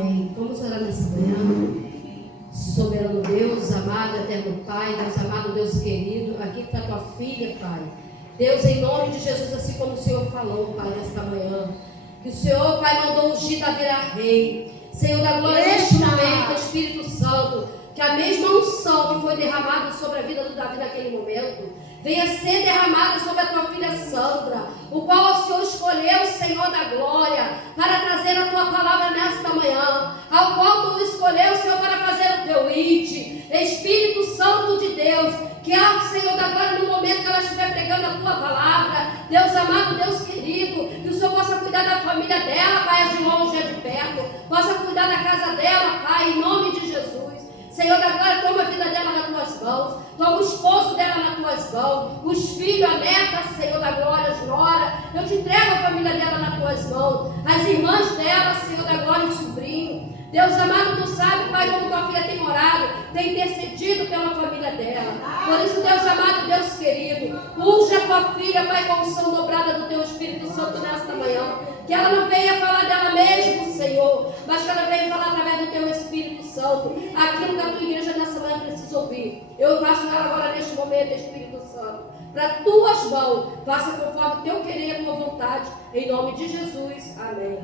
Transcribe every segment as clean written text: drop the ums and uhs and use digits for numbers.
Amém. Vamos orar nessa manhã. Soberano Deus, amado, eterno Pai, Deus amado, Deus querido, aqui está tua filha, Pai. Deus, em nome de Jesus, assim como o Senhor falou, Pai, nesta manhã, que o Senhor, Pai, mandou ungir Davi a rei. Senhor da glória, neste momento, Espírito Santo, que a mesma unção que foi derramada sobre a vida do Davi naquele momento, venha ser derramada sobre a tua filha Sandra, o qual o Senhor escolheu, Senhor da glória, para trazer a tua palavra nesta manhã, ao qual tu escolheu, Senhor, para fazer o teu id. Espírito Santo de Deus, que Senhor da glória, no momento que ela estiver pregando a tua palavra, Deus amado, Deus querido, que o Senhor possa cuidar da família dela, Pai, de longe e de perto, possa cuidar da casa dela, Pai, em nome de Jesus. Senhor da glória, toma a vida dela nas tuas mãos, toma o esposo dela nas tuas mãos, os filhos, a neta, Senhor da glória, as nora, eu te entrego a família dela nas tuas mãos, as irmãs dela, Senhor da glória, o sobrinho. Deus amado, tu sabe, Pai, como tua filha tem orado, tem intercedido pela família dela. Por isso, Deus amado, Deus querido, unge a tua filha, Pai, com unção dobrada do teu Espírito Santo nesta manhã. Que ela não venha falar dela mesmo, Senhor, mas que ela venha falar através do teu Espírito Santo, aquilo que a tua igreja nessa manhã precisa ouvir. Eu passo ela agora neste momento, Espírito Santo, para tuas mãos, faça conforme o teu querer e a tua vontade, em nome de Jesus. Amém.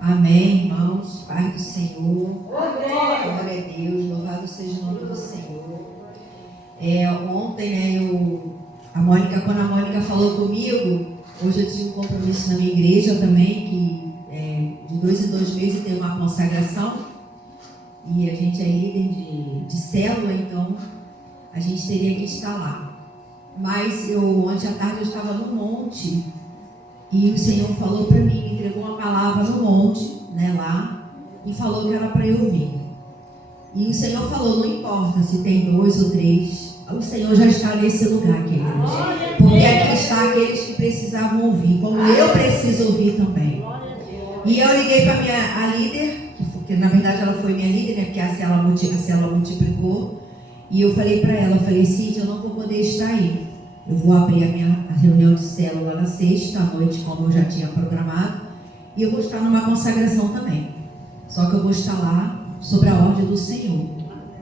Amém, irmãos, Pai do Senhor. Amém. Glória a Deus, louvado seja o nome do Senhor. Ontem, quando a Mônica falou comigo, hoje eu tive um compromisso na minha igreja também, que de 2 em 2 meses tem uma consagração, e a gente é líder de célula, então a gente teria que estar lá. Mas ontem à tarde eu estava no monte, e o Senhor falou para mim, me entregou uma palavra no monte, lá, e falou que era para eu vir. E o Senhor falou, não importa se tem 2 ou 3, o Senhor já está nesse lugar, queridos. Porque aqui está aqueles que precisavam ouvir, como eu preciso ouvir também. E eu liguei para a líder, que na verdade ela foi minha líder, porque a célula multiplicou, e eu falei para ela, Cíntia, eu não vou poder estar aí. Eu vou abrir a reunião de célula na sexta à noite, como eu já tinha programado, e eu vou estar numa consagração também. Só que eu vou estar lá sobre a ordem do Senhor,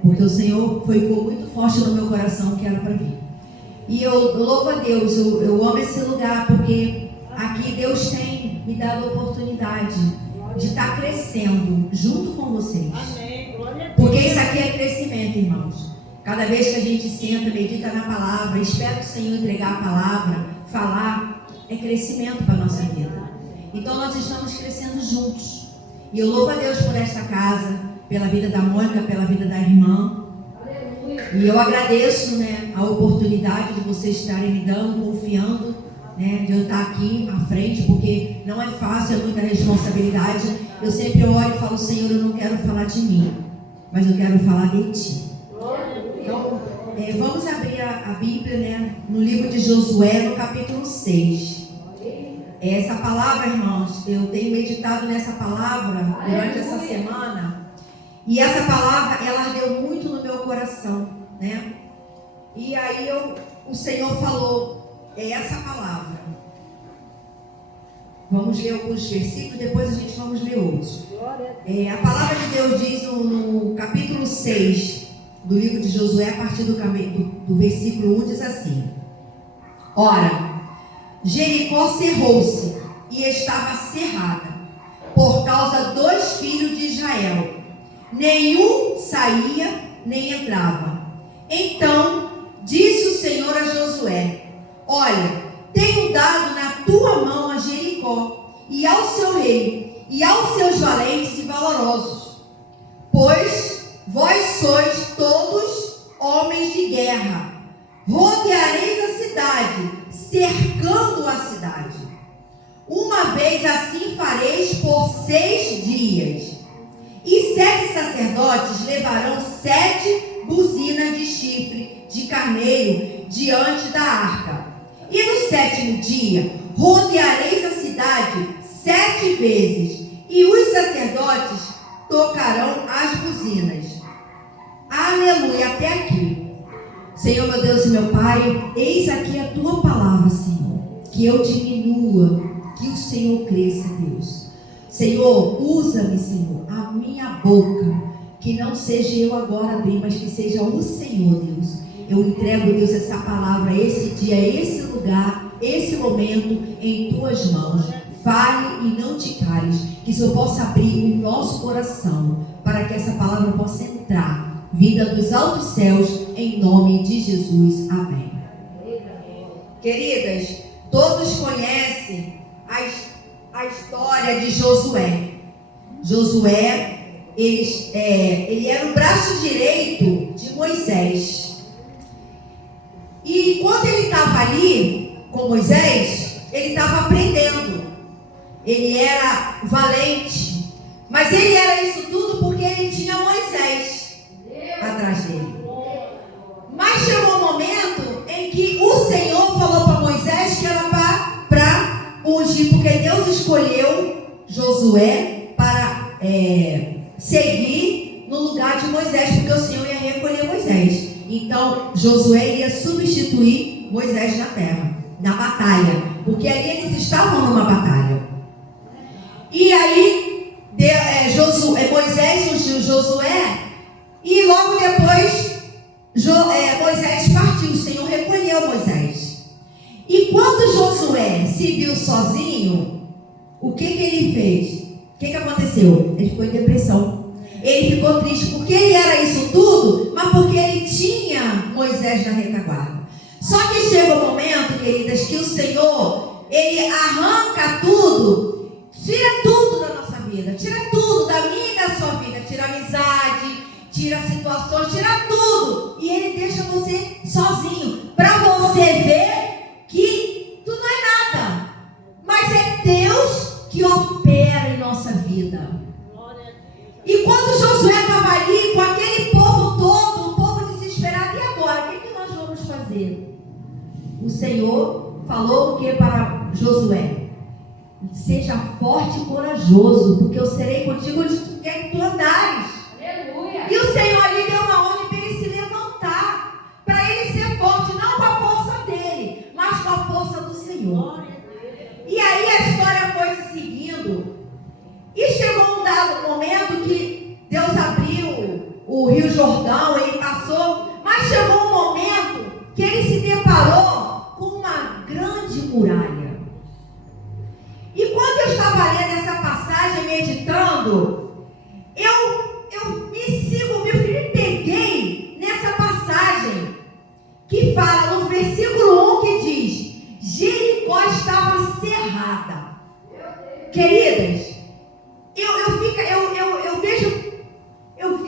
porque o Senhor ficou muito forte no meu coração que era para vir. E eu louvo a Deus, eu amo esse lugar, porque aqui Deus tem me dado a oportunidade de estar crescendo junto com vocês. Porque isso aqui é crescimento, irmãos. Cada vez que a gente senta, medita na palavra, espera o Senhor entregar a palavra, falar, é crescimento para a nossa vida. Então nós estamos crescendo juntos. E eu louvo a Deus por esta casa, pela vida da Mônica, pela vida da irmã. E eu agradeço, a oportunidade de vocês estarem me dando, confiando, de eu estar aqui à frente, porque não é fácil, é muita responsabilidade. Eu sempre oro e falo, Senhor, eu não quero falar de mim, mas eu quero falar de Ti. Então, vamos abrir a Bíblia, no livro de Josué, no capítulo 6. Essa palavra, irmãos, eu tenho meditado nessa palavra durante essa semana, e essa palavra, ela deu muito no meu coração, E aí o Senhor falou, essa palavra. Vamos ler alguns versículos, depois a gente vamos ler outros. A palavra de Deus diz no capítulo 6 do livro de Josué, a partir do versículo 1, diz assim: Ora, Jericó cerrou-se e estava cerrada, por causa dos filhos de Israel. Nenhum saía, nem entrava. Então disse o Senhor a Josué: Olha, tenho dado na tua mão a Jericó, e ao seu rei, e aos seus valentes e valorosos, pois vós sois todos homens de guerra. Rodeareis a cidade, cercando a cidade. Uma vez assim fareis por 6 dias. E 7 sacerdotes levarão 7 buzinas de chifre de carneiro diante da arca. E no 7º dia rodeareis a cidade 7 vezes, e os sacerdotes tocarão as buzinas. Aleluia, até aqui. Senhor, meu Deus e meu Pai, eis aqui a tua palavra, Senhor. Que eu diminua, que que o Senhor cresça, Deus. Senhor, usa-me, Senhor, a minha boca, que não seja eu agora abrir, mas que seja o Senhor, Deus. Eu entrego, Deus, essa palavra, esse dia, esse lugar, esse momento em tuas mãos. Fale e não te cales, que o Senhor possa abrir o nosso coração, para que essa palavra possa entrar, vinda dos altos céus, em nome de Jesus. Amém. Queridas, todos conhecem a história de Josué. Josué, ele era o braço direito de Moisés. E quando ele estava ali com Moisés, ele estava aprendendo. Ele era valente, mas ele era isso tudo porque ele tinha Moisés atrás dele. Mas chegou um momento em que o Senhor falou para Moisés que era para ungir, porque Deus escolheu Josué para seguir no lugar de Moisés, porque o Senhor ia recolher Moisés. Então Josué ia substituir Moisés na terra, na batalha, porque ali eles estavam numa batalha. E aí Moisés ungiu Josué, e logo depois Moisés partiu, o Senhor recolheu Moisés. E quando Josué se viu sozinho, o que ele fez? O que aconteceu? Ele ficou em depressão. Ele ficou triste porque ele era isso tudo, mas porque ele tinha Moisés na retaguarda. Só que chega um momento, queridas, que o Senhor, ele arranca tudo, tira tudo da nossa vida, tira tudo da minha e da sua vida, tira a amizade, tira situações, tira tudo, e ele deixa você sozinho, para você ver que tu não é nada, mas é Deus que opera em nossa vida. E quando Josué estava ali com aquele povo todo, o povo desesperado, e agora? O que nós vamos fazer? O Senhor falou o que para Josué? Seja forte e corajoso, porque eu serei contigo onde tu quer que tu andares. Aleluia. E o Senhor ali deu uma ordem para ele se levantar, para ele ser forte, não com a força dele, mas com a força do Senhor. E aí a história foi se seguindo, e chegou um dado momento que Deus abriu o Rio Jordão, ele passou, mas chegou um momento que ele se deparou com uma grande muralha. E quando eu estava lendo essa passagem, meditando, eu me peguei nessa passagem que fala no versículo 1 que diz: Jericó estava cerrada. Queridas,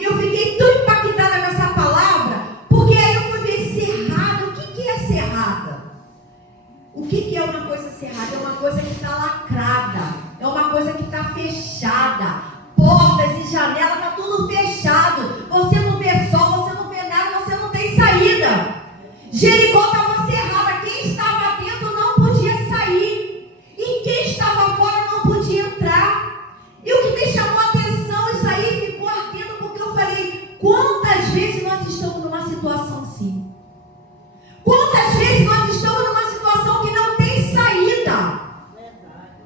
eu fiquei tão impactada nessa palavra, porque aí eu fui ver cerrada. O que é cerrada? O que é uma coisa cerrada? É uma coisa que está lacrada, é uma coisa que está fechada, portas e janelas, está tudo fechado, você não vê sol, você não vê nada, você não tem saída. Jericó estava cerrada, quem estava dentro não podia sair, e quem estava fora não podia entrar. E o que me chamou a atenção, isso aí ficou ardendo, porque eu falei: quantas vezes nós estamos numa situação assim? Quantas vezes nós estamos numa situação que não tem saída?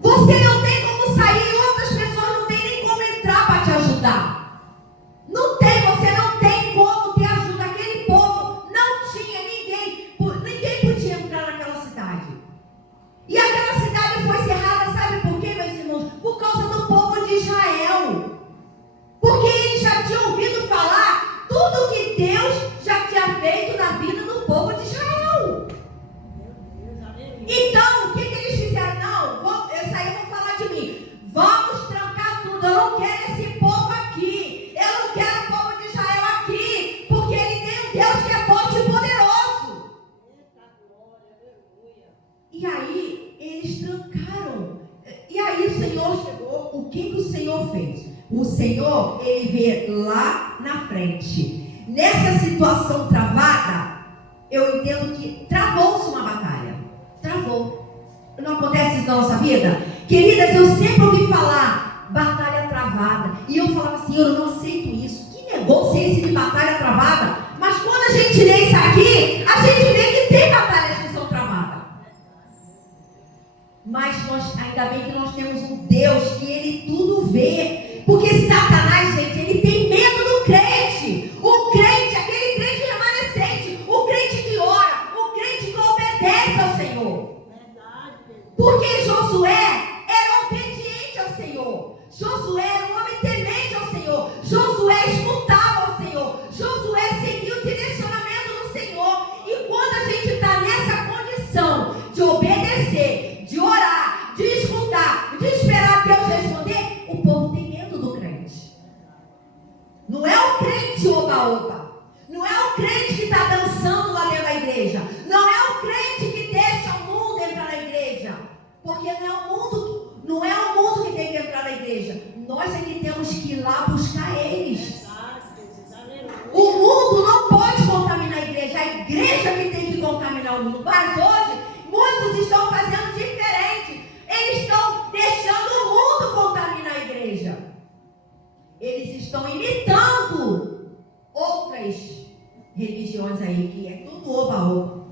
Você não tem como sair, outras pessoas não têm nem como entrar para te ajudar. Não tem, você não tem como ter ajuda. Aquele povo não tinha ninguém podia entrar naquela cidade. E aquela cidade foi cerrada, sabe por quê, meus irmãos? Por causa do povo de Israel. Porque eles já tinham ouvido falar tudo que Deus já tinha feito na vida do povo de Israel. Então, o que eles fizeram? Não, essa aí eu vou falar de mim. Vamos trancar tudo. Eu não quero esse povo aqui. Eu não quero o povo de Israel aqui. Porque ele tem um Deus que é forte e poderoso. E aí, eles trancaram. E aí o Senhor chegou. O que o Senhor fez? O Senhor, ele vê lá na frente. Nessa situação travada, eu entendo que travou-se uma batalha. Travou. Não acontece isso na nossa vida? Queridas, eu sempre ouvi falar batalha travada. E eu falava assim: eu não aceito isso. Que negócio é esse de batalha travada? Mas quando a gente lê isso aqui, a gente vê que tem batalhas que são travadas. Mas nós Ainda bem que nós temos um Deus que Ele tudo vê. Porque Satanás, gente, ele tem medo do crente. O crente, aquele crente remanescente, o crente que ora, o crente que obedece ao Senhor. Porque Josué era obediente ao Senhor. Josué era um homem temente ao Senhor. Josué escutava ao Senhor. Josué seguia o direcionamento do Senhor. E quando a gente está nessa condição de obedecer, de orar, de escutar, de esperar Deus responder, o povo tem medo do crente. Não é o crente oba-oba. Não é o crente que está dançando lá dentro da igreja. Não é o crente que deixa o mundo entrar na igreja. Porque não é o mundo que tem que entrar na igreja. Nós é que temos que ir lá buscar eles. O mundo não pode contaminar a igreja. A igreja que tem que contaminar o mundo. Mas hoje, muitos estão fazendo diferente. Eles estão deixando o mundo contaminar a igreja. Eles estão imitando outras religiões aí, que é tudo oba-oba.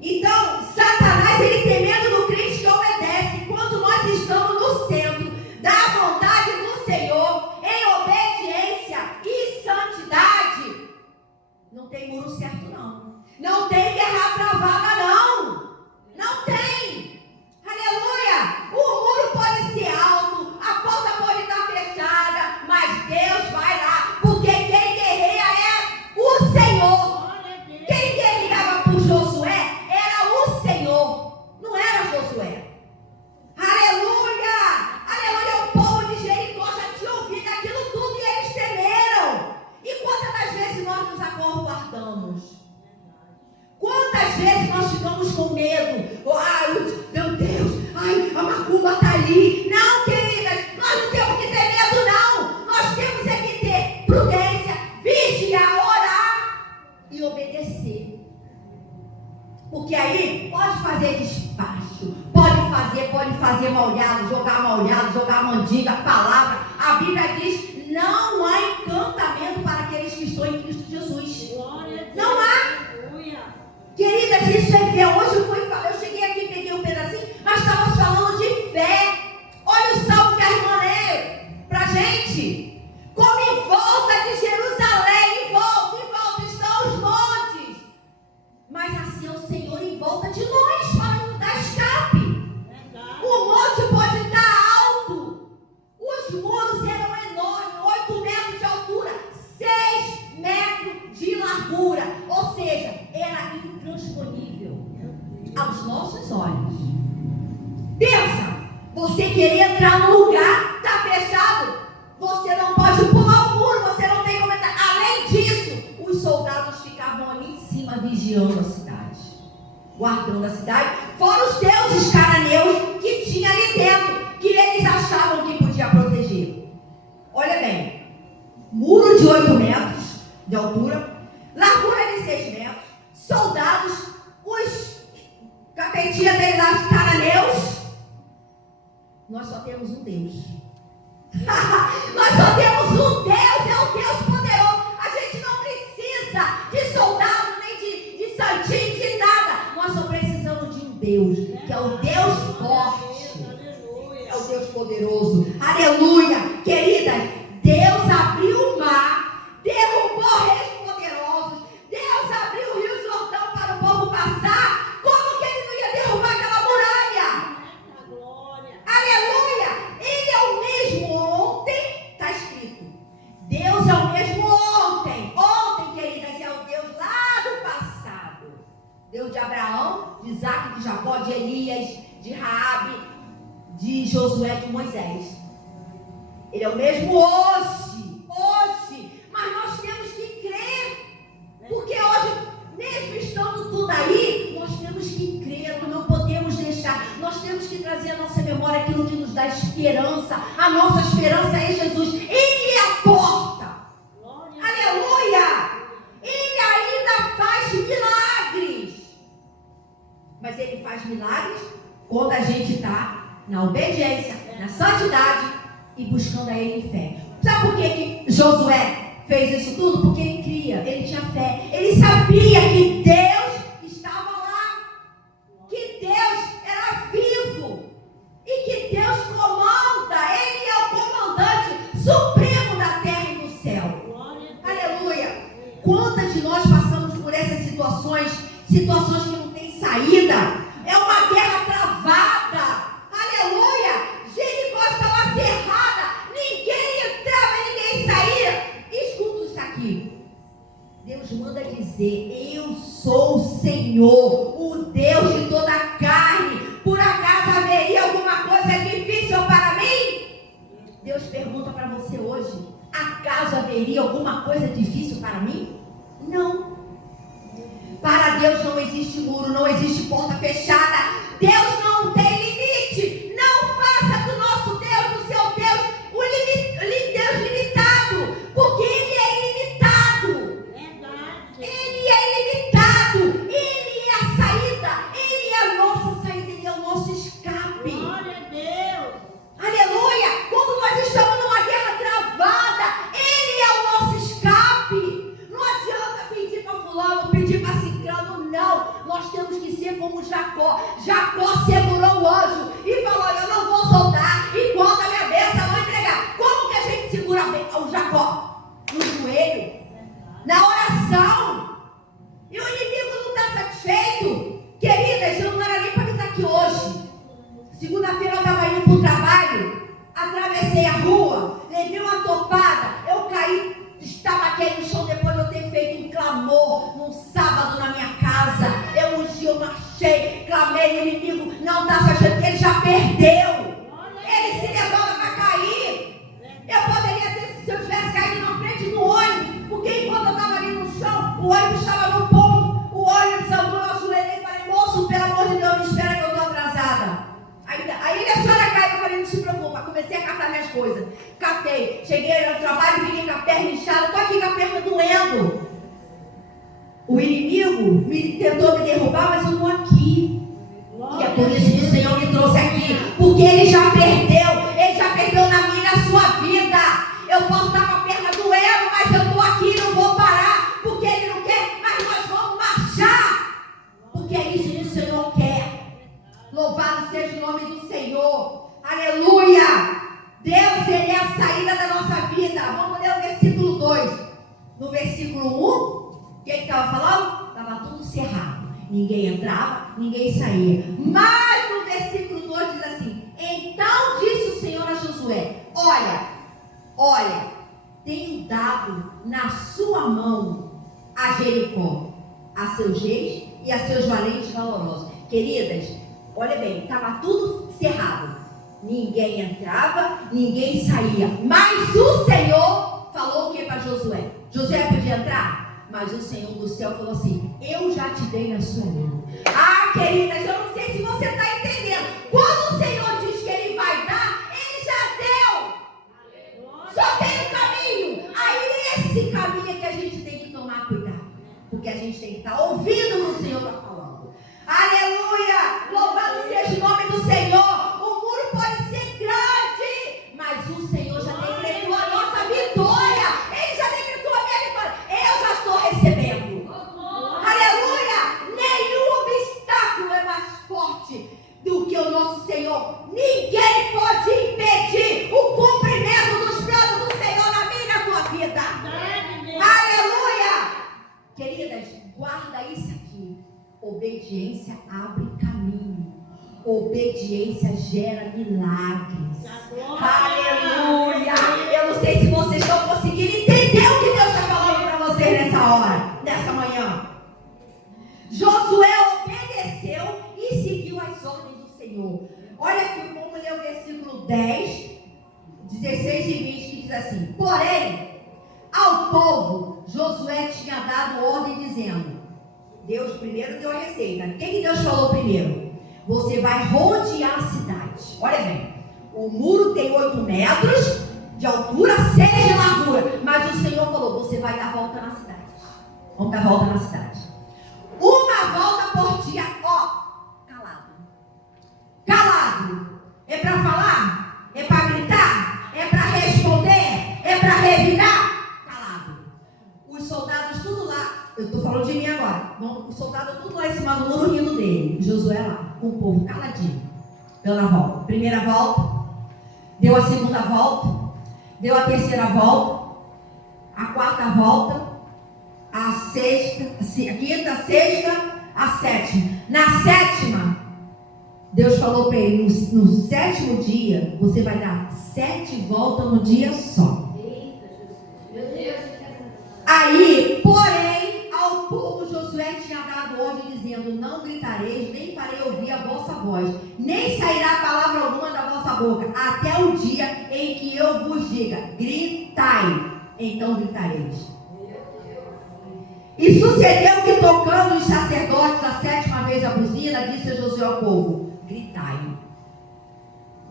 Então, Satanás, ele tem medo do crente que obedece. Enquanto nós estamos no centro da vontade do Senhor, em obediência e santidade, não tem muro certo, não. Não tem guerra travada, não. Não tem. Aleluia. O muro pode ser alto, a porta pode estar fechada, mas Deus vai lá, porque quem guerreia é o Senhor. Quem guerreava por Josué era o Senhor, não era Josué. Aleluia! Aleluia! O povo de Jericó já tinha ouvido aquilo tudo e eles temeram. E quantas das vezes nós nos acovardamos? Quantas vezes nós ficamos com medo? Ai, meu Deus! Ai, a macumba está ali. Não, queridas, nós não temos que ter medo, não. Nós temos é que ter prudência, vigiar, orar e obedecer. Porque aí pode fazer despacho, pode fazer molhado, jogar mandinga, palavra. A Bíblia diz: não há encantamento para aqueles que estão em Cristo Jesus. Não há. Queridas, isso é fé. Hoje eu cheguei aqui, peguei um pedacinho, mas estávamos falando de fé. Olha o salmo que a irmã lê pra gente. Como em volta de Jerusalém, em volta estão os montes. Mas assim é o Senhor em volta de nós, para nos dar escape. O monte pode estar alto. Os muros eram enormes, 8 metros de altura, 6 metros de largura. Ou seja, era intransponível aos nossos olhos. Pensa, você querer entrar no lugar, está fechado, você não pode pular o muro, você não tem como entrar. Além disso, os soldados ficavam ali em cima vigiando a cidade, guardando a cidade, fora os deuses cananeus que tinha ali dentro, que eles achavam que podia proteger. Olha bem, muro de 8 metros de altura, largura de 6 metros, soldados, os capetinhas dele lá, os cananeus. Nós só temos um Deus. Nós só temos um Deus, é o Deus poderoso. A gente não precisa de soldado, nem de santinho, de nada. Nós só precisamos de um Deus, que é o Deus forte, é o Deus poderoso. Aleluia, querida. Deus abriu o mar, derrubou reis poderosos. Deus abriu o Rio Jordão para o povo passar. Como que ele não ia derrubar aquela muralha? Aleluia! Ele é o mesmo ontem, está escrito. Deus é o mesmo ontem. Ontem, queridas, é o Deus lá do passado. Deus de Abraão, de Isaac, de Jacó, de Elias, de Raabe, de Josué, de Moisés. Ele é o mesmo hoje. Mas nós temos que crer. Porque hoje, mesmo estando tudo aí, nós temos que crer, nós não podemos deixar. Nós temos que trazer à nossa memória aquilo que nos dá esperança. A nossa esperança é Jesus. Ele é a porta. Aleluia! Ele ainda faz milagres. Mas ele faz milagres quando a gente está na obediência, na santidade e buscando a ele em fé. Sabe por que Josué fez isso tudo? Porque ele cria, ele tinha fé. Ele sabia que Deus estava lá, que Deus era vivo e situações que não têm saída. É uma guerra travada. Aleluia! Jericó estava cerrada, ninguém entrava, ninguém saía. Escuta isso aqui. Deus manda dizer: eu sou o Senhor, o Deus de toda a carne. Por acaso haveria alguma coisa difícil para mim? Deus pergunta para você hoje: acaso haveria alguma coisa difícil para mim? Não. Para Deus não existe muro, não existe porta fechada. Deus não tem limite. Não faça do nosso Deus, do seu Deus, Deus limitado, porque Ele é ilimitado. Ele é ilimitado. Ele é a saída. Ele é a nossa saída. Ele é o nosso escape. Glória a Deus. Aleluia! Quando nós estamos numa guerra travada, Ele é o nosso escape. Não adianta pedir para fulano, pedir para ciclano, não. Nós temos que ser como Jacó. Jacó segurou o anjo e falou: eu não vou soltar enquanto a minha bênção não entregar. Como que a gente segura o Jacó? No joelho, na oração. E o inimigo não está satisfeito. Queridas, eu não era nem para estar aqui hoje. Segunda-feira eu estava indo para o trabalho, atravessei a rua, levei uma topada, eu caí, estabaquei no chão depois de eu ter feito um clamor num sábado na minha casa. Eu ungi, eu marchei, clamei, o inimigo não está satisfeito, ele já perdeu. Ele se levanta para cair. Eu poderia ter, se eu tivesse caído na frente do ônibus, porque enquanto eu estava ali no chão, o ônibus estava no ponto, o ônibus andou, eu ajoelhei e falei: moço, pelo amor de Deus, me espera que eu estou atrasada. Aí a senhora caiu, eu falei: não se preocupa. Comecei a catar minhas coisas. Catei, cheguei no trabalho, fiquei com a perna inchada, estou aqui com a perna doendo. O inimigo tentou me derrubar, mas eu estou aqui. E é por isso que o Senhor me trouxe aqui, porque Ele já perdeu na minha e na sua vida. Eu posso estar com a perna doendo, mas eu estou aqui, não vou parar, porque Ele não quer, mas nós vamos marchar, porque é isso que o Senhor quer. Louvado seja o nome do Senhor. Aleluia! Deus, Ele é a saída da nossa vida. Vamos ler o versículo 2. No versículo 1, o que estava falando? Estava tudo cerrado. Ninguém entrava, ninguém saía. Mas no versículo 2 diz assim: então disse o Senhor a Josué: olha, tenho dado na sua mão a Jericó, a seus reis e a seus valentes valorosos. Queridas, olha bem, estava tudo cerrado. Ninguém entrava, ninguém saía. Mas o Senhor falou o que para Josué? Josué podia entrar? Mas o Senhor do céu falou assim: eu já te dei na sua mão. Ah, queridas, eu não sei se você está entendendo. Quando o Senhor diz que Ele vai dar, Ele já deu. Só tem um caminho. Aí esse caminho é que a gente tem que tomar cuidado, porque a gente tem que estar ouvindo o que o Senhor está falando. Aleluia! Louvado seja o nome do Senhor. O muro pode ser grande, mas o Senhor já decretou a nossa vitória. Ele já decretou a minha vitória. Eu já estou recebendo. Aleluia! Nenhum obstáculo é mais forte do que o nosso Senhor. Ninguém pode impedir o cumprimento dos planos do Senhor na minha e na tua vida. Aleluia! Queridas, guarda isso aqui. Obediência abre caminho. Obediência gera milagres. Aleluia! Eu não sei se vocês estão conseguindo entender o que Deus está falando para vocês nessa hora, nessa manhã. Josué obedeceu e seguiu as ordens do Senhor. Olha aqui, vamos ler o versículo 10, 16 e 20, que diz assim: porém, ao povo, Josué tinha dado ordem dizendo... Deus primeiro deu a receita. O que Deus falou primeiro? Você vai rodear a cidade. Olha bem, o muro tem 8 metros de altura, 6 de largura. Mas o Senhor falou: você vai dar volta na cidade. Vamos dar volta na cidade. Uma volta por dia. Ó, calado. É para falar? É para gritar? É para responder? É para revidar? Calado. Os soldados tudo lá. Eu estou falando de mim agora. Os soldados tudo lá em cima do muro rindo dele. Josué lá, com o povo caladinho. Deu na volta. Primeira volta. Deu a segunda volta. Deu a terceira volta. A quarta volta. a quinta, a sexta, a sétima. Na sétima, Deus falou para ele, no sétimo dia, você vai dar 7 voltas no dia só. Eita, Jesus. Meu Deus. Aí, porém, ao povo Josué tinha dado ordem dizendo, não gritareis, nem farei ouvir a vossa voz, nem sairá palavra alguma da vossa boca, até o dia em que eu vos diga, gritai, então gritareis. E sucedeu que, tocando os sacerdotes a 7ª vez a buzina, disse a Josué ao povo, gritai.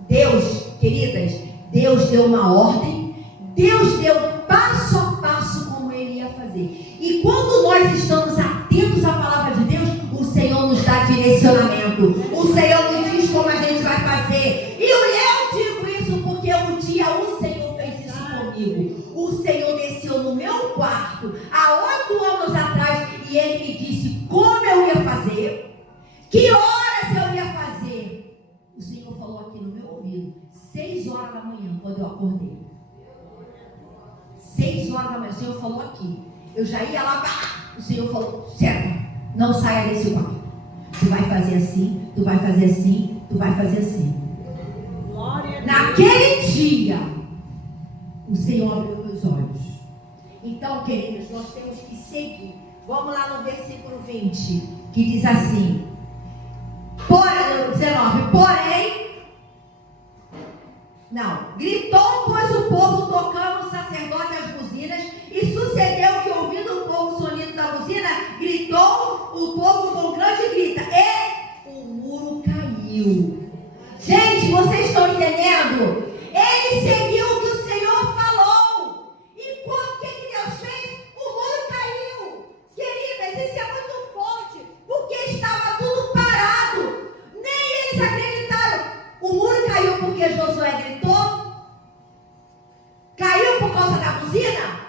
Deus, queridas, Deus deu uma ordem, Deus deu passo a passo como Ele ia fazer. E quando nós estamos atentos à palavra de Deus, o Senhor nos dá direcionamento, o Senhor nos diz como a gente vai fazer. E eu digo isso porque um dia o Senhor fez isso comigo. O Senhor desceu no meu quarto há 8 anos atrás e Ele me disse como eu ia fazer, que horas eu ia fazer. O Senhor falou aqui no meu ouvido, 6 horas da manhã, quando eu acordei. 6 horas da manhã, o Senhor falou aqui. Eu já ia lá, o Senhor falou, certo, não saia desse quarto. Tu vai fazer assim, tu vai fazer assim, tu vai fazer assim. Naquele dia, o Senhor abriu meus olhos. Então, queridos, nós temos que seguir. Vamos lá no versículo 20, que diz assim, 19, gritou, pois, o povo tocando o sacerdote as buzinas, e sucedeu que, ouvindo o povo o sonido da buzina, gritou o povo com grande grita, e o muro caiu. Gente, vocês estão entendendo? Ele seguiu o que o Senhor falou. E o que Deus fez? O muro caiu. Queridas, isso é muito forte, porque estava tudo parado. Nem eles acreditaram. O muro caiu porque Josué gritou? Caiu por causa da buzina?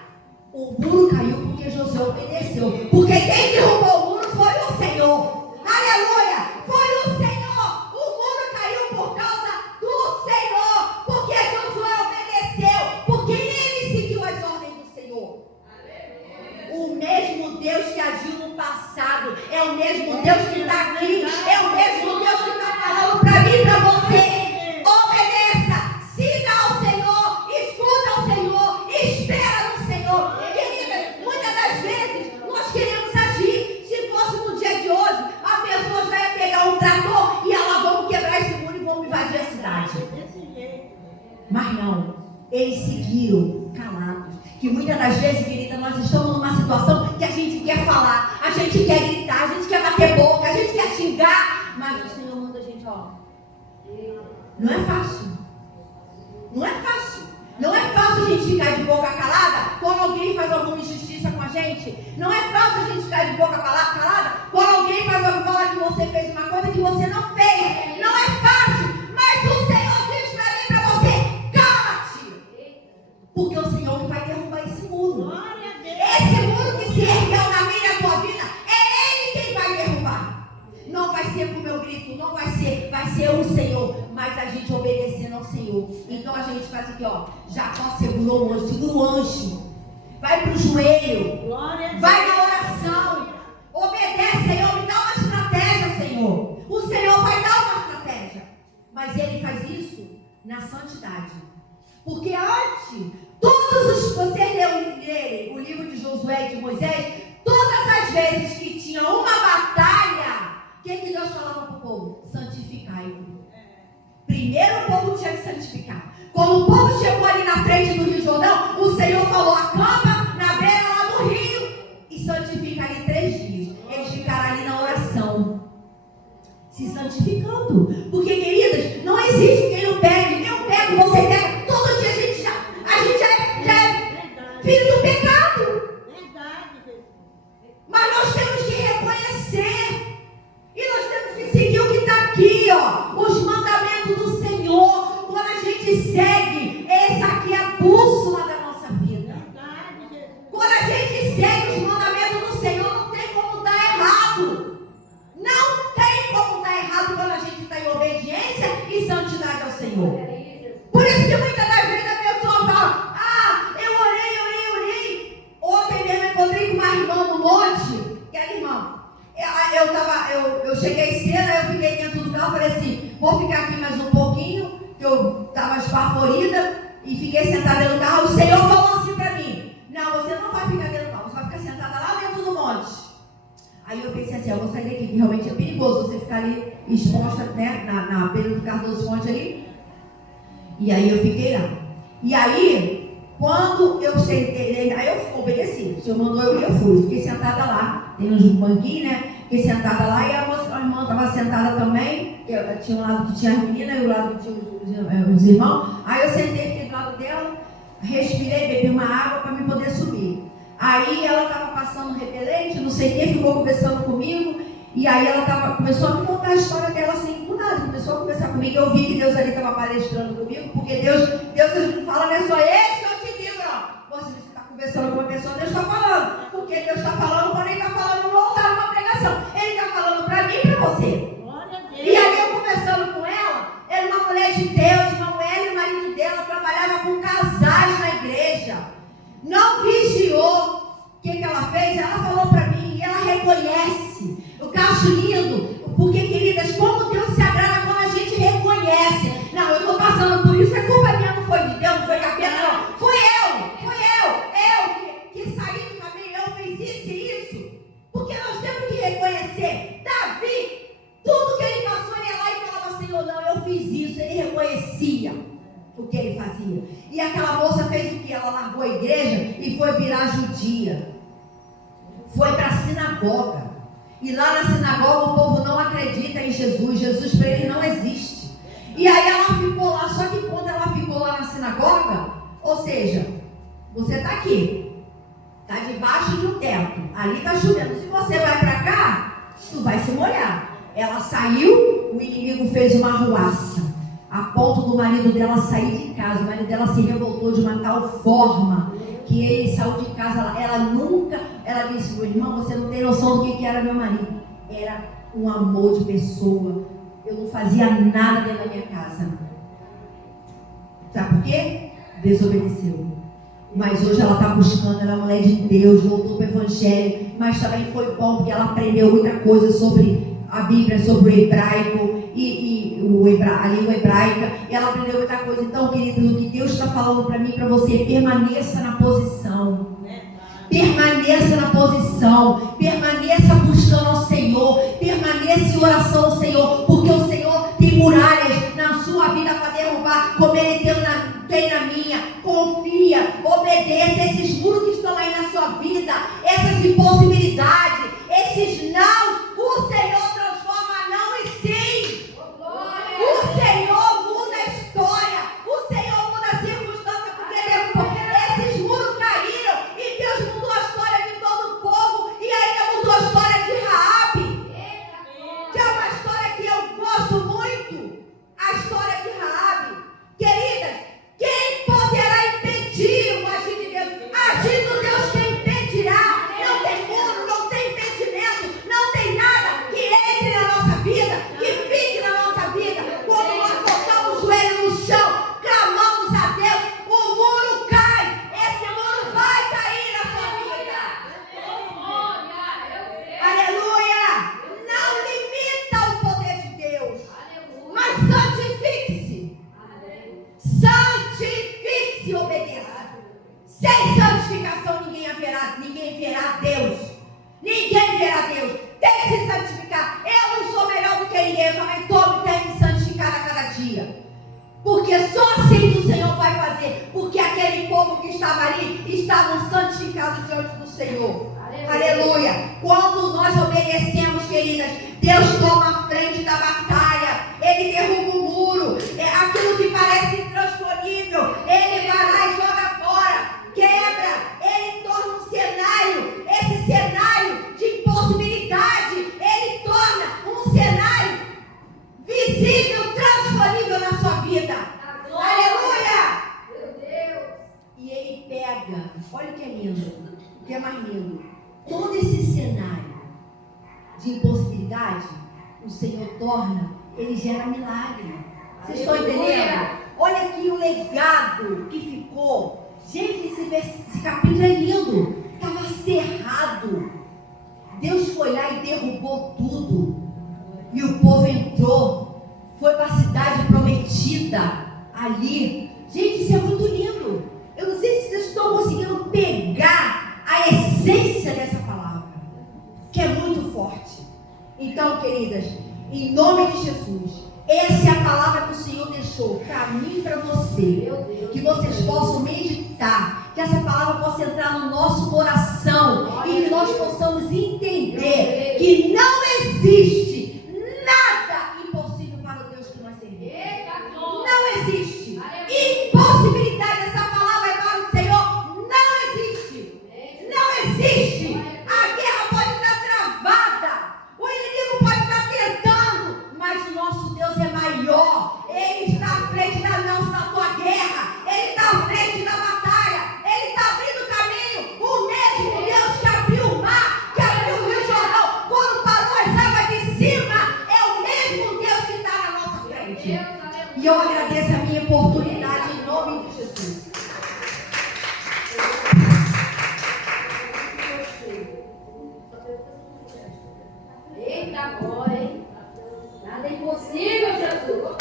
O muro caiu porque Josué obedeceu. Porque quem derrubou o muro foi o Senhor. Aleluia! Foi o Senhor. O muro caiu por causa do Senhor. Porque Josué obedeceu. Porque ele seguiu as ordens do Senhor. O mesmo Deus que agiu no passado é o mesmo Deus que está aqui. É o mesmo Deus que está falando para mim e para você. Obedeça, siga ao Senhor, escuta ao Senhor, espera no Senhor. Querida, muitas das vezes nós queremos agir. Se fosse no dia de hoje, a pessoa já ia pegar um trator e ela vamos quebrar esse muro e vamos invadir a cidade. Mas não, eles seguiram calados. Que muitas das vezes, querida, nós estamos numa situação que a gente quer falar, a gente quer gritar, a gente quer bater boca, a gente quer xingar, mas o Senhor manda a gente, não é fácil. Não é fácil. Não é fácil a gente ficar de boca calada quando alguém faz alguma injustiça com a gente. Não é fácil a gente ficar de boca calada quando alguém fala que você fez uma coisa que você não fez. Não é fácil. Mas o Senhor diz para mim e para você, cala-te. Porque o Senhor que vai derrubar esse muro. Esse muro que se ergueu na minha e na tua vida, é Ele quem vai derrubar. Não vai ser com o meu grito, não vai ser o Senhor, mas a gente obedecendo ao Senhor. Então a gente faz aqui, Jacó segurou o anjo, segura o anjo, vai para o joelho, vai na oração, obedece, Senhor, me dá uma estratégia, Senhor. O Senhor vai dar uma estratégia, mas Ele faz isso na santidade. Porque antes, vocês lerem o livro de Josué e de Moisés, todas as vezes que tinha uma batalha, o que Deus falava para o povo? Santificai-vos. Primeiro o povo tinha que santificar. Quando o povo chegou ali na frente do Rio Jordão, o Senhor falou, acampa na beira lá do rio e santifica ali 3 dias. Eles ficaram ali na oração, se santificando. Porque, queridas, não existe quem não pegue. Eu pego, você pega. Todo dia a gente já é filho do pecado. Mas nós temos que reconhecer. E nós temos que seguir o que está aqui, os mandamentos do Senhor. Quando a gente segue, essa aqui é a bússola da nossa vida. Quando a gente segue os mandamentos do Senhor, não tem como dar errado. Não tem como dar errado quando a gente está em obediência e santidade ao Senhor. Por isso que muitas das vezes a pessoa fala, eu orei. Ontem mesmo eu encontrei com uma irmã eu cheguei cedo, aí eu fiquei dentro do carro, falei assim, vou ficar aqui mais um pouquinho, que eu estava esbaforida, e fiquei sentada dentro do carro. O Senhor falou assim para mim, não, você não vai ficar dentro do carro, você vai ficar sentada lá dentro do monte. Aí eu pensei assim, eu vou sair daqui, que realmente é perigoso você ficar ali exposta, né, na beira do Cardoso Monte ali. E aí eu fiquei lá. E aí, quando eu sentei, aí eu obedeci. O Senhor mandou eu fui. Fiquei sentada lá. Tem uns banquinhos, né? Fiquei sentada lá e a irmã estava sentada também. Tinha um lado que tinha as meninas e o lado que tinha os irmãos. Aí eu sentei, fiquei do lado dela, respirei, bebi uma água para me poder subir. Aí ela estava passando repelente, não sei o que, ficou conversando comigo. E aí ela começou a me contar a história dela assim, do nada. Começou a conversar comigo. Eu vi que Deus ali estava palestrando comigo, porque Deus fala, não é só esse que eu te digo, não. Você está conversando com uma pessoa, Deus está falando. Porque Deus está falando quando Ele está falando no altar, numa pregação. Ele está falando para mim e para você. E aí eu conversando com ela, era uma mulher de Deus, uma mulher e o marido dela trabalhava com casais na igreja. Não vigiou. O que ela fez? Ela falou para mim, e ela reconhece. Eu acho lindo, porque, queridas, como Deus se agrada quando a gente reconhece. Não, eu estou passando por isso, é culpa minha, não foi de Deus, não foi capeta, não. Fui eu que saí do caminho, eu fiz isso e isso. Porque nós temos que reconhecer. Davi, tudo que ele passou, ele ia lá e falava, Senhor, não, eu fiz isso. Ele reconhecia o que ele fazia. E aquela moça fez o que? Ela largou a igreja e foi virar judia. Foi para a sinagoga. E lá na sinagoga o povo não acredita em Jesus. Jesus para ele não existe. E aí ela ficou lá. Só que quando ela ficou lá na sinagoga, ou seja, você está aqui, está debaixo de um teto, ali está chovendo. Se você vai para cá, tu vai se molhar. Ela saiu, o inimigo fez uma arruaça, a ponto do marido dela sair de casa. O marido dela se revoltou de uma tal forma que ele saiu de casa. Ela disse, meu irmão, você não tem noção do que era meu marido. Era um amor de pessoa. Eu não fazia nada dentro da minha casa. Sabe por quê? Desobedeceu. Mas hoje ela está buscando, ela é uma mulher de Deus, voltou para o Evangelho. Mas também foi bom, porque ela aprendeu muita coisa sobre a Bíblia, sobre o hebraico a língua hebraica. E ela aprendeu muita coisa. Então, queridos, o que Deus está falando para mim e para você, permaneça na posição. Permaneça na posição, permaneça buscando ao Senhor, permaneça em oração ao Senhor, porque o Senhor tem muralhas na sua vida para derrubar, como Ele tem na minha. Confia, obedeça esses muros que estão aí na sua vida, essas impossibilidades, esses não, o Senhor transforma não em sim. O Senhor muda a história, o Senhor muda a circunstância, porque esses muros caíram e Deus mudou a história de todo o povo e ainda mudou a história de Raabe, que é uma história que eu gosto muito, a história de Raabe. Queridas, quem poderá impedir o agir de Deus? Agindo Deus, quem impedirá? Não tem muro, não tem impedimento, não tem nada que entre na nossa vida, que fique na nossa vida. Quando nós colocamos o joelho no chão, clamamos a Deus, o muro cai. Esse muro vai cair na sua vida. Aleluia! Não limita o poder de Deus, mas santifique-se. Santifique-se e obedeça. Sem santificação ninguém verá Deus. Ninguém verá Deus. Tem que se santificar. Eu não sou melhor do que ninguém. Eu também tenho que me santificar a cada dia. Porque só assim o Senhor vai fazer. Porque aquele povo que estava ali estavam santificados diante do Senhor. Aleluia. Quando nós obedecemos, queridas, Deus toma a frente da batalha. Ele derruba o muro. Aquilo que parece intransponível, Ele vai lá e joga fora. Quebra. Ele torna um cenário. Esse cenário de impossibilidade, Ele torna um cenário visível, transponível na sua vida. Aleluia. Meu Deus. E Ele pega, olha o que é lindo, o que é mais lindo. Todo esse cenário de impossibilidade, o Senhor torna, Ele gera milagre. Vocês estão entendendo? Olha aqui o legado que ficou. Gente, esse capítulo é lindo. Estava cerrado. Deus foi lá e derrubou tudo. contida ali. Gente, isso é muito lindo. Eu não sei se vocês estão conseguindo pegar a essência dessa palavra, que é muito forte. Então, queridas, em nome de Jesus, essa é a palavra que o Senhor deixou para mim e para você. Que vocês possam meditar, que essa palavra possa entrar no nosso coração e que nós possamos entender que não existe nada impossível para o Deus que nós servimos. Não existe. Impossibilidade, essa palavra é para o Senhor. Não existe. Não existe. A guerra pode estar travada. O inimigo pode estar tentando. Mas o nosso Deus é maior. Ele está à frente da tua guerra. Ele está à frente da batalha. Ele está abrindo caminho. O mesmo Deus que abriu o mar, que abriu o Rio Jordão, quando parou as águas de cima, é o mesmo Deus que está na nossa frente. E eu agradeço a minha oportunidade em nome de Jesus. Eita, agora, hein? Nada é impossível, Jesus.